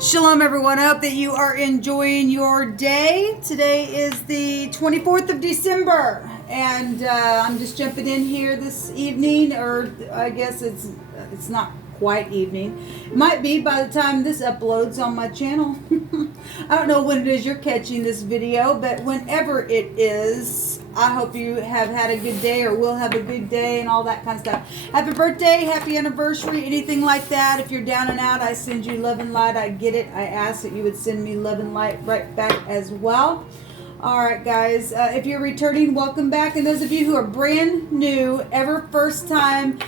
Shalom, everyone. I hope that you are enjoying your day. Today is the 24th of December, and I'm just jumping in here this evening, or I guess it's not quite evening. It might be by the time this uploads on my channel. I don't know when it is you're catching this video, but whenever it is, I hope you have had a good day or will have a good day and all that kind of stuff. Happy birthday, happy anniversary, anything like that. If you're down and out, I send you love and light. I get it. I ask that you would send me love and light right back as well. All right, guys. If you're returning, welcome back. And those of you who are brand new, ever first time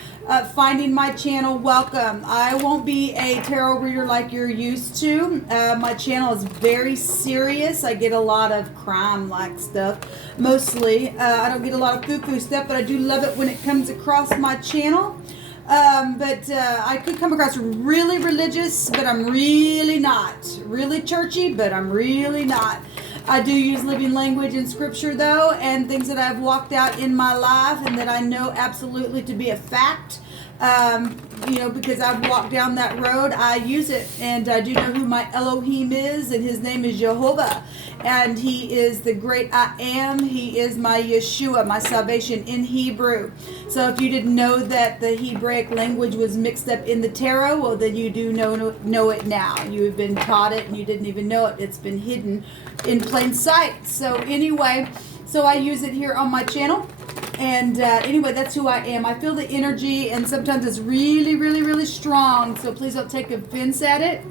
finding my channel, welcome. I won't be a tarot reader like you're used to. My channel is very serious. I get a lot of crime-like stuff, mostly. I don't get a lot of foo-foo stuff, but I do love it when it comes across my channel. But I could come across really religious, but I'm really not. Really churchy, but I'm really not. I do use living language in scripture, though, and things that I've walked out in my life and that I know absolutely to be a fact. Because I've walked down that road, I use it. And I do know who my Elohim is, and his name is Jehovah. And he is the great I am. He is my Yeshua, my salvation in Hebrew. So if you didn't know that the Hebraic language was mixed up in the tarot, well, then you do know it now. You have been taught it, and you didn't even know it. It's been hidden in plain sight. So anyway, I use it here on my channel. And anyway, that's who I am. I feel the energy, and sometimes it's really, really, really strong. So please don't take offense at it.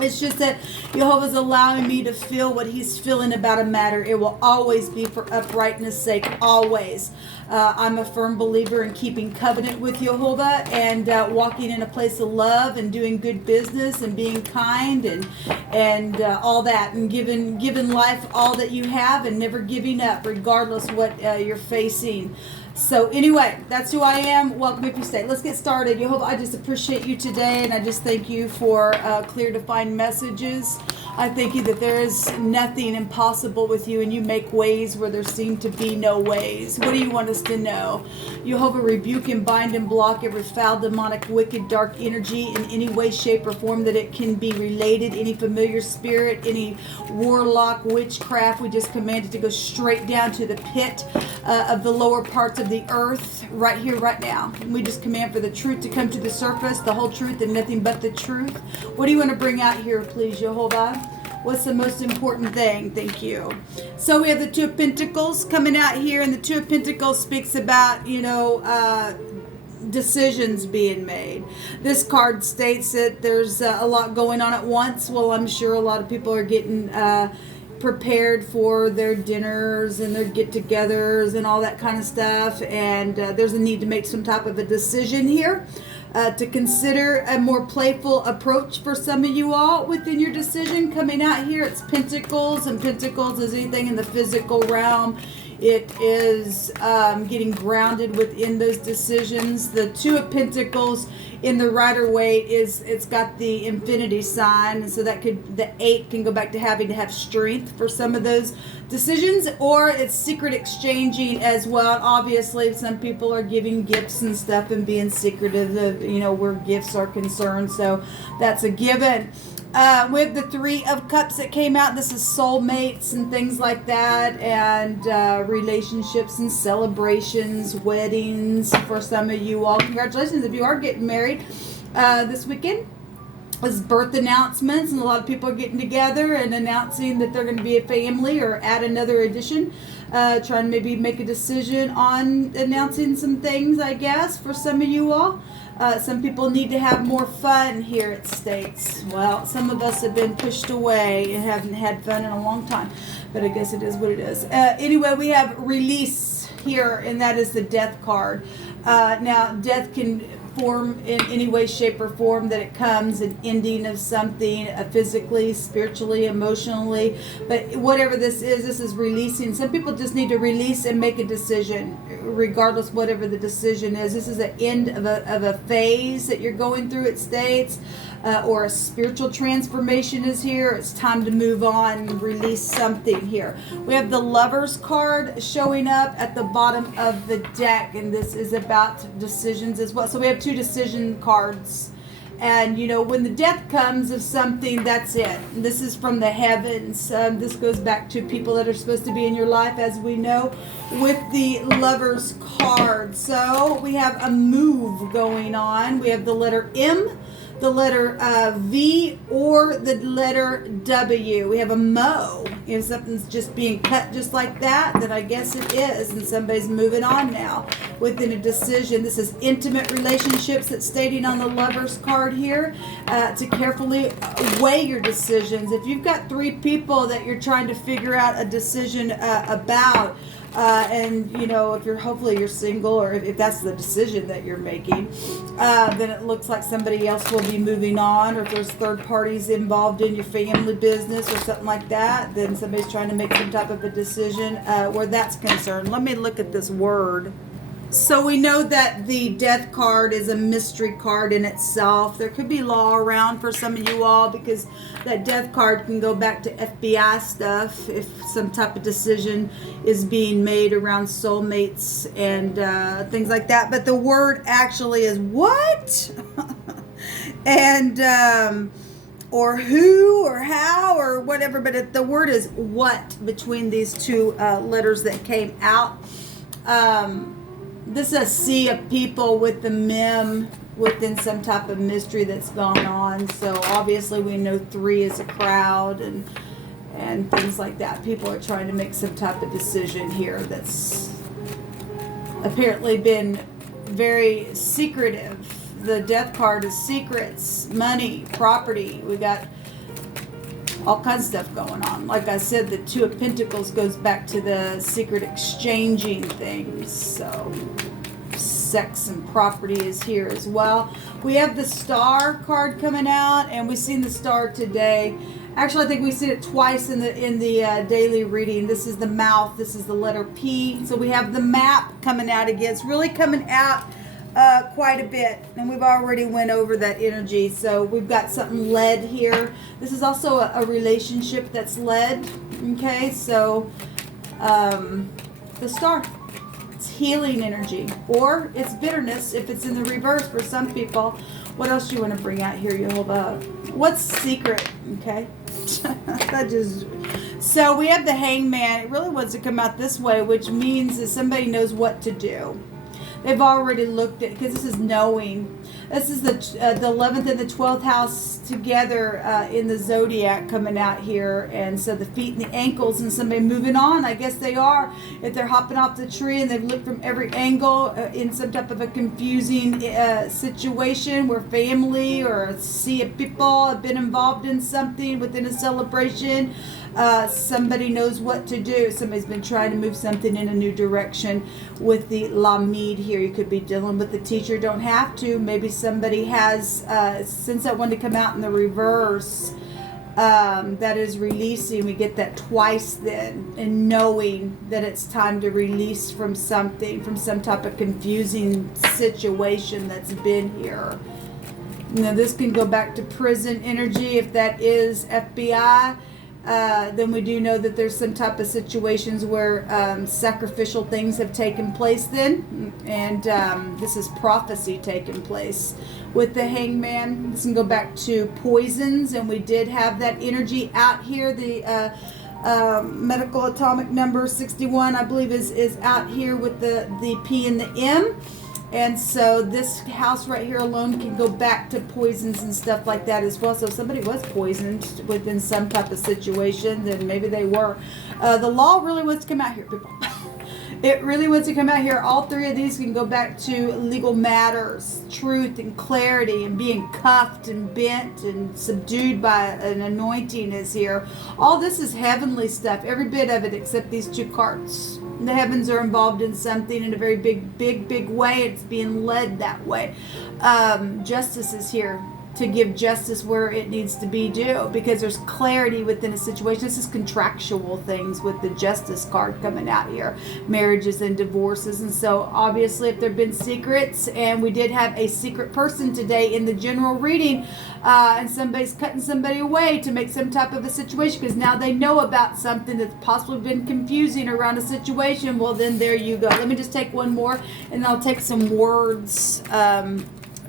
It's just that Jehovah's allowing me to feel what he's feeling about a matter. It will always be for uprightness' sake, always. I'm a firm believer in keeping covenant with Jehovah and walking in a place of love and doing good business and being kind and all that, and giving life all that you have and never giving up regardless what you're facing. So anyway, that's who I am. Welcome if you stay. Let's get started. Jehovah, I just appreciate you today, and I just thank you for clear, defined messages. I thank you that there is nothing impossible with you, and you make ways where there seem to be no ways. What do you want us to know? Jehovah, rebuke and bind and block every foul, demonic, wicked, dark energy in any way, shape, or form that it can be related, any familiar spirit, any warlock, witchcraft. We just command it to go straight down to the pit of the lower parts of the earth right here, right now. We just command for the truth to come to the surface, the whole truth and nothing but the truth. What do you want to bring out here, please, Jehovah? What's the most important thing? Thank you. So we have the Two of Pentacles coming out here, and the Two of Pentacles speaks about, decisions being made. This card states that there's a lot going on at once. Well, I'm sure a lot of people are getting prepared for their dinners and their get-togethers and all that kind of stuff, and there's a need to make some type of a decision here, to consider a more playful approach for some of you all within your decision coming out here. It's Pentacles, and Pentacles is anything in the physical realm. It is getting grounded within those decisions. The Two of Pentacles in the Rider-Waite it's got the infinity sign, and so that the 8 can go back to having to have strength for some of those decisions, or it's secret exchanging as well. Obviously, some people are giving gifts and stuff and being secretive of, where gifts are concerned, so that's a given. With the Three of Cups that came out, this is soulmates and things like that, and relationships and celebrations, weddings for some of you all. Congratulations if you are getting married this weekend. It's birth announcements, and a lot of people are getting together and announcing that they're going to be a family or add another addition. Trying to maybe make a decision on announcing some things, I guess, for some of you all. Some people need to have more fun here, it states. Well, some of us have been pushed away and haven't had fun in a long time, but I guess it is what it is. Anyway, we have release here, and that is the Death card. Now, death can form in any way, shape, or form that it comes, an ending of something, physically, spiritually, emotionally, but whatever this is releasing. Some people just need to release and make a decision, regardless whatever the decision is. This is the end of a phase that you're going through, it states, or a spiritual transformation is here. It's time to move on and release something here. We have the Lovers card showing up at the bottom of the deck, and this is about decisions as well. So we have two decision cards, And, you know, when the death comes of something, that's it. This is from the heavens. This goes back to people that are supposed to be in your life, as we know, with the Lover's card. So we have a move going on. We have the letter M, the letter V, or the letter W. We have a mow. If something's just being cut just like that, then I guess it is, and somebody's moving on now within a decision. This is intimate relationships that's stating on the Lover's card here, to carefully weigh your decisions. If you've got 3 people that you're trying to figure out a decision about, and you know, if hopefully you're single, or if that's the decision that you're making, then it looks like somebody else will be moving on, or if there's third parties involved in your family business or something like that, then somebody's trying to make some type of a decision where that's concerned. Let me look at this word. So we know that the death card is a mystery card in itself. There could be law around for some of you all, because that death card can go back to FBI stuff if some type of decision is being made around soulmates and things like that. But the word actually is what? And or who or how or whatever. But the word is what between these 2 letters that came out. This is a sea of people with the mem within some type of mystery that's gone on. So obviously we know 3 is a crowd and things like that. People are trying to make some type of decision here that's apparently been very secretive. The death card is secrets, money, property. We got all kinds of stuff going on. Like I said, the 2 of Pentacles goes back to the secret exchanging things. So sex and property is here as well. We have the Star card coming out, and we've seen the Star today. Actually, I think we've seen it twice in the daily reading. This is the mouth. This is the letter P. So we have the map coming out again. It's really coming out quite a bit, and we've already went over that energy. So we've got something led here. This is also a relationship that's led. Okay, so the Star, it's healing energy, or it's bitterness if it's in the reverse for some people. What else do you want to bring out here? You hold up. What's secret? Okay. So we have the Hangman. It really wants to come out this way, which means that somebody knows what to do. They've already looked at, because this is knowing. This is the 11th and the 12th house together in the Zodiac coming out here. And so the feet and the ankles, and somebody moving on. I guess they are. If they're hopping off the tree and they've looked from every angle in some type of a confusing situation where family or a sea of people have been involved in something within a celebration. Somebody knows what to do. Somebody's been trying to move something in a new direction with the Lamid here. You could be dealing with the teacher. Don't have to. Maybe somebody has, since that one to come out in the reverse, that is releasing. We get that twice then, and knowing that it's time to release from something, from some type of confusing situation that's been here. Now this can go back to prison energy if that is FBI. Then we do know that there's some type of situations where sacrificial things have taken place then, and this is prophecy taking place with the Hangman. This can go back to poisons, and we did have that energy out here. The medical atomic number 61, I believe, is out here with the P and the M. And so this house right here alone can go back to poisons and stuff like that as well. So if somebody was poisoned within some type of situation, then maybe they were. The law really wants to come out here, people. It really wants to come out here. All 3 of these can go back to legal matters, truth and clarity, and being cuffed and bent and subdued by an anointing is here. All this is heavenly stuff, every bit of it except these 2 cards. The heavens are involved in something in a very big way. It's being led that way. Justice is here to give justice where it needs to be due, because there's clarity within a situation. This is contractual things with the Justice card coming out here, marriages and divorces. And so obviously if there have been secrets, and we did have a secret person today in the general reading, and somebody's cutting somebody away to make some type of a situation because now they know about something that's possibly been confusing around a situation. Well, then there you go. Let me just take one more, and I'll take some words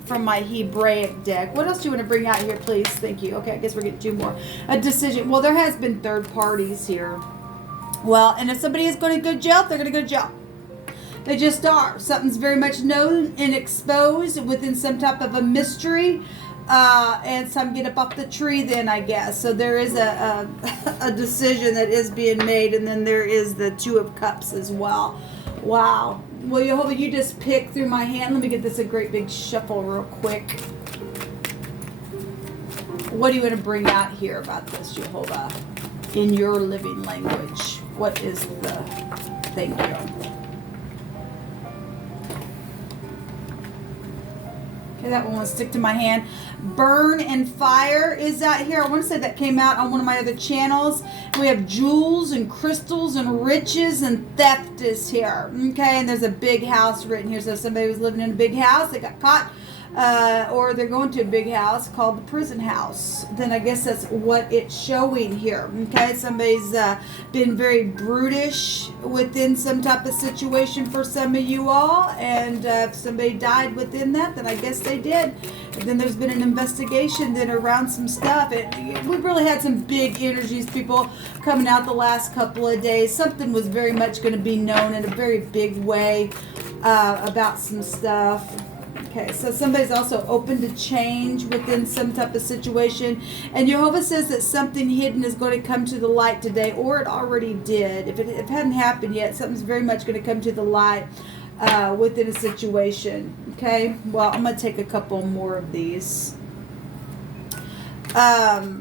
from my Hebraic deck. What else do you want to bring out here, please? Thank you. Okay, I guess we're getting 2 more. A decision. Well, there has been third parties here. Well, and if somebody is going to go to jail, they're going to go to jail. They just are. Something's very much known and exposed within some type of a mystery. And some get up off the tree then, I guess. So there is a decision that is being made. And then there is the 2 of Cups as well. Wow. Well, Jehovah, you just pick through my hand. Let me get this a great big shuffle real quick. What do you want to bring out here about this, Jehovah? In your living language. What is the... Thank you. Okay, that one will stick to my hand. Burn and fire is out here. I want to say that came out on one of my other channels. We have jewels and crystals and riches and theft is here. Okay, and there's a big house written here. So somebody was living in a big house. They got caught. Or they're going to a big house called the prison house. Then I guess that's what it's showing here. Okay, somebody's been very brutish within some type of situation for some of you all. And if somebody died within that, then I guess they did. And then there's been an investigation then around some stuff. We've really had some big energies, people, coming out the last couple of days. Something was very much going to be known in a very big way about some stuff. Okay, so somebody's also open to change within some type of situation. And Jehovah says that something hidden is going to come to the light today, or it already did. If it hadn't happened yet, something's very much going to come to the light within a situation. Okay, well, I'm going to take a couple more of these. I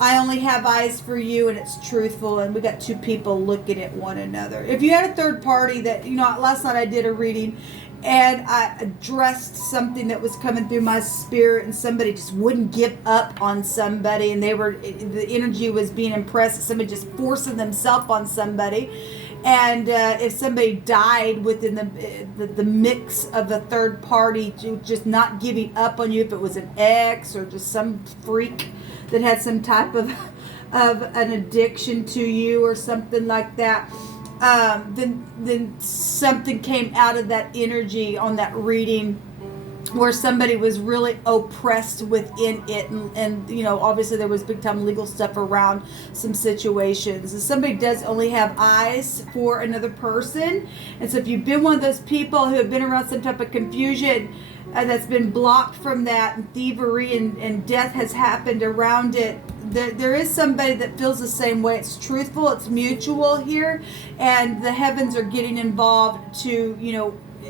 only have eyes for you, and it's truthful, and we got 2 people looking at one another. If you had a third party that, last night I did a reading, and I addressed something that was coming through my spirit, and somebody just wouldn't give up on somebody, and the energy was being impressed, somebody just forcing themselves on somebody. And if somebody died within the mix of the third party, just not giving up on you, if it was an ex or just some freak that had some type of an addiction to you or something like that, then something came out of that energy on that reading where somebody was really oppressed within it, and obviously there was big time legal stuff around some situations. And somebody does only have eyes for another person, and so if you've been one of those people who have been around some type of confusion that's been blocked from that, and thievery and death has happened around it, there is somebody that feels the same way. It's truthful, it's mutual here, and the heavens are getting involved to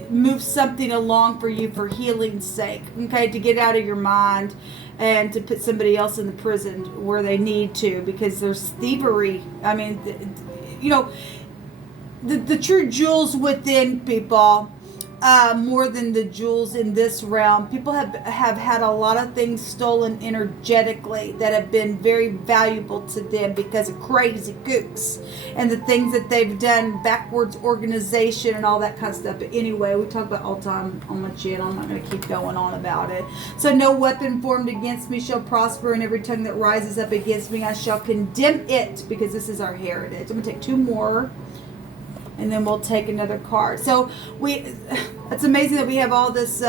move something along for you for healing's sake, okay, to get out of your mind and to put somebody else in the prison where they need to, because there's thievery. I mean, the true jewels within people, more than the jewels in this realm. People have had a lot of things stolen energetically that have been very valuable to them because of crazy kooks and the things that they've done, backwards organization and all that kind of stuff. But anyway, we talk about all the time on my channel. I'm not going to keep going on about it. So no weapon formed against me shall prosper, and every tongue that rises up against me I shall condemn it, because this is our heritage. I'm going to take 2 more. And then we'll take another card. So it's amazing that we have all this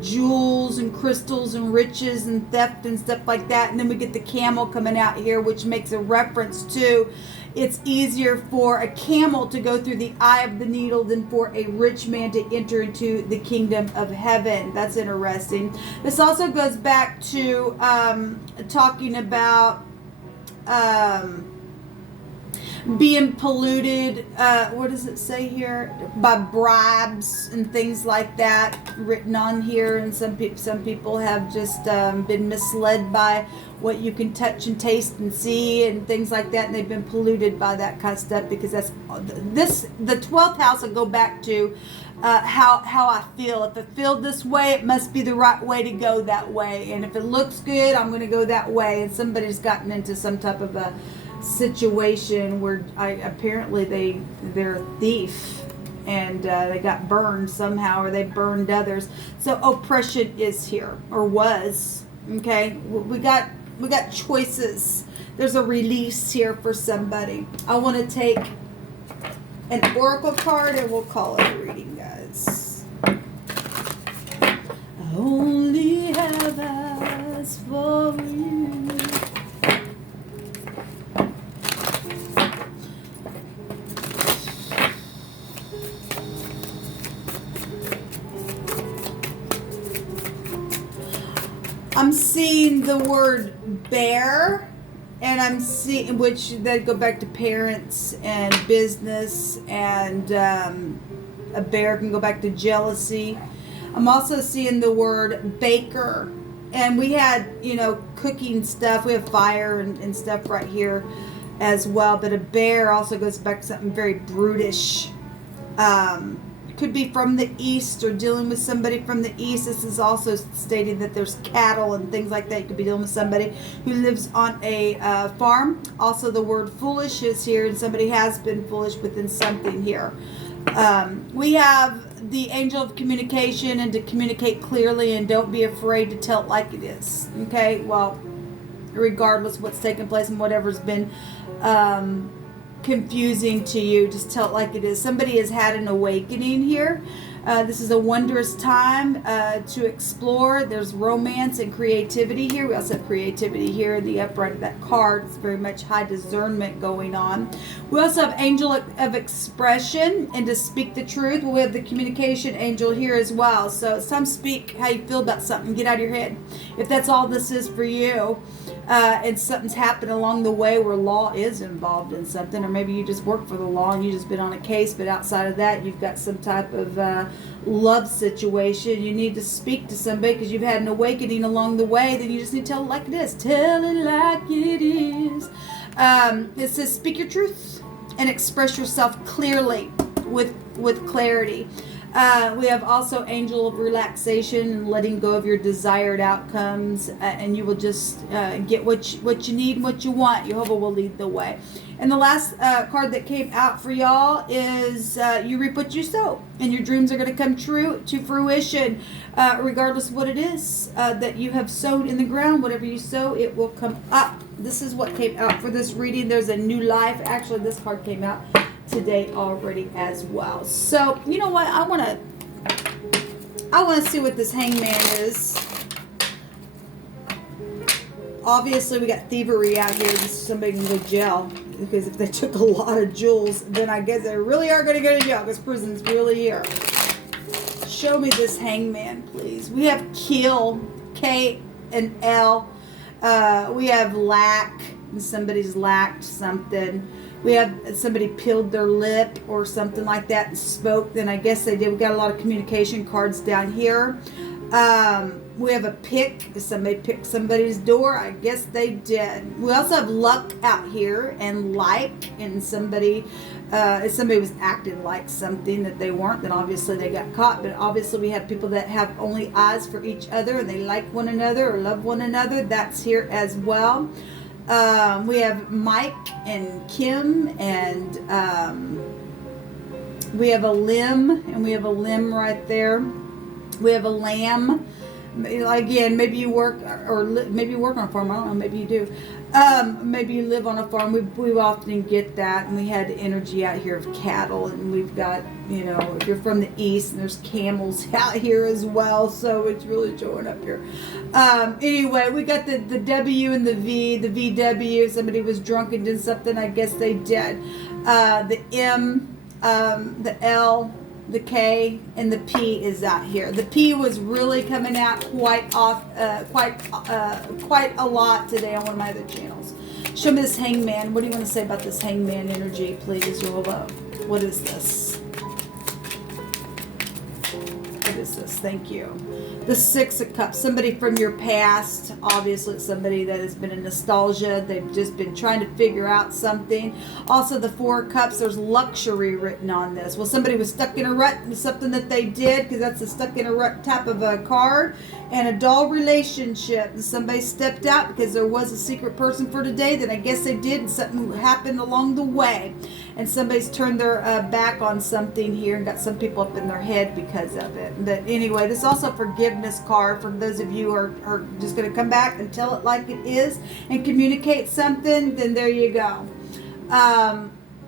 jewels and crystals and riches and theft and stuff like that. And then we get the camel coming out here, which makes a reference to it's easier for a camel to go through the eye of the needle than for a rich man to enter into the kingdom of heaven. That's interesting. This also goes back to talking about being polluted, what does it say here, by bribes and things like that written on here. And some people have just been misled by what you can touch and taste and see and things like that, and they've been polluted by that kind of stuff, because the 12th house will go back to how I feel. If I feel this way, it must be the right way to go that way, and if it looks good, I'm going to go that way. And somebody's gotten into some type of a situation where apparently they're a thief, and they got burned somehow, or they burned others. So oppression is here, or was. Okay, we got choices. There's a release here for somebody. I want to take an oracle card, and we'll call it a reading, guys. only have eyes for you. I'm seeing the word bear, and I'm seeing, which then go back to parents and business, and a bear can go back to jealousy. I'm also seeing the word baker, and we had, you know, cooking stuff. We have fire and stuff right here as well, but a bear also goes back to something very brutish. Could be from the east or dealing with somebody from the east. This is also stating that there's cattle and things like that. You could be dealing with somebody who lives on a farm. Also, the word foolish is here, and somebody has been foolish within something here. We have the angel of communication, and to communicate clearly, and don't be afraid to tell it like it is. Okay, well, regardless of what's taking place and whatever's been confusing to you, just tell it like it is. Somebody has had an awakening here. This is a wondrous time to explore. There's romance and creativity here. We also have creativity here in the upright of that card. It's very much high discernment going on. We also have angel of expression and to speak the truth. We have the communication angel here as well. So it's time to speak how you feel about something. Get out of your head. If that's all this is for you, and something's happened along the way where law is involved in something, or maybe you just work for the law and you just been on a case, but outside of that you've got some type of love situation, you need to speak to somebody because you've had an awakening along the way, then you just need to tell it like it is. Tell it like it is. It says speak your truth and express yourself clearly with clarity. We have also angel of relaxation and letting go of your desired outcomes, and you will just get what you need and what you want. Jehovah will lead the way. And the last card that came out for y'all is you reap what you sow, and your dreams are going to come true to fruition, regardless of what it is that you have sowed in the ground. Whatever you sow, it will come up. This is what came out for this reading. There's a new life. Actually, this card came out today already as well. So you know what, I want to see what this hangman is. Obviously we got thievery out here. This is somebody can go to jail, because if they took a lot of jewels, then I guess they really are going to go to jail, because prison's really here. Show me this hangman, please. We have kill, K and L. We have lack, and somebody's lacked something. We have somebody peeled their lip or something like that and spoke. Then I guess they did. We got a lot of communication cards down here. We have a pick. Somebody picked somebody's door. I guess they did. We also have luck out here and like, and somebody, if somebody was acting like something that they weren't, then obviously they got caught. But obviously we have people that have only eyes for each other and they like one another or love one another. That's here as well. We have Mike and Kim, and we have a limb, and we have a limb right there. We have a lamb. Again, maybe you work, or maybe you work on a farm. I don't know. Maybe you do. Maybe you live on a farm. We often get that, and we had energy out here of cattle, and we've got, you know, if you're from the east, and there's camels out here as well, so it's really showing up here. Anyway, we got the W and the V. The VW, somebody was drunk and did something, I guess they did. The M, the L, the K, and the P is out here. The P was really coming out quite a lot today on one of my other channels. Show me this hangman. What do you want to say about this hangman energy, please, your love? What is this? What is this? Thank you. The Six of Cups. Somebody from your past. Obviously, it's somebody that has been in nostalgia. They've just been trying to figure out something. Also, the Four of Cups. There's luxury written on this. Well, somebody was stuck in a rut with something that they did, because that's a stuck in a rut type of a card. And a dull relationship. And somebody stepped out because there was a secret person for today. Then I guess they did. And something happened along the way. And somebody's turned their back on something here and got some people up in their head because of it. But anyway, this is also a forgiveness card for those of you who are just going to come back and tell it like it is and communicate something. Then there you go.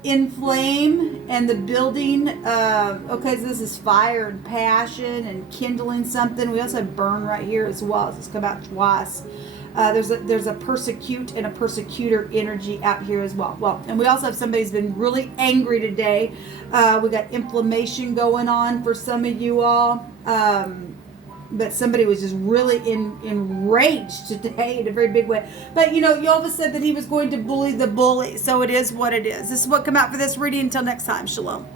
inflame and the building. Okay, so this is fire and passion and kindling something. We also have burn right here as well. It's come out twice. There's a persecute and a persecutor energy out here as well. Well, and we also have somebody who's been really angry today. We got inflammation going on for some of you all. But somebody was just really enraged today in a very big way. But, you know, Yova said that he was going to bully the bully. So it is what it is. This is what come out for this reading. Until next time. Shalom.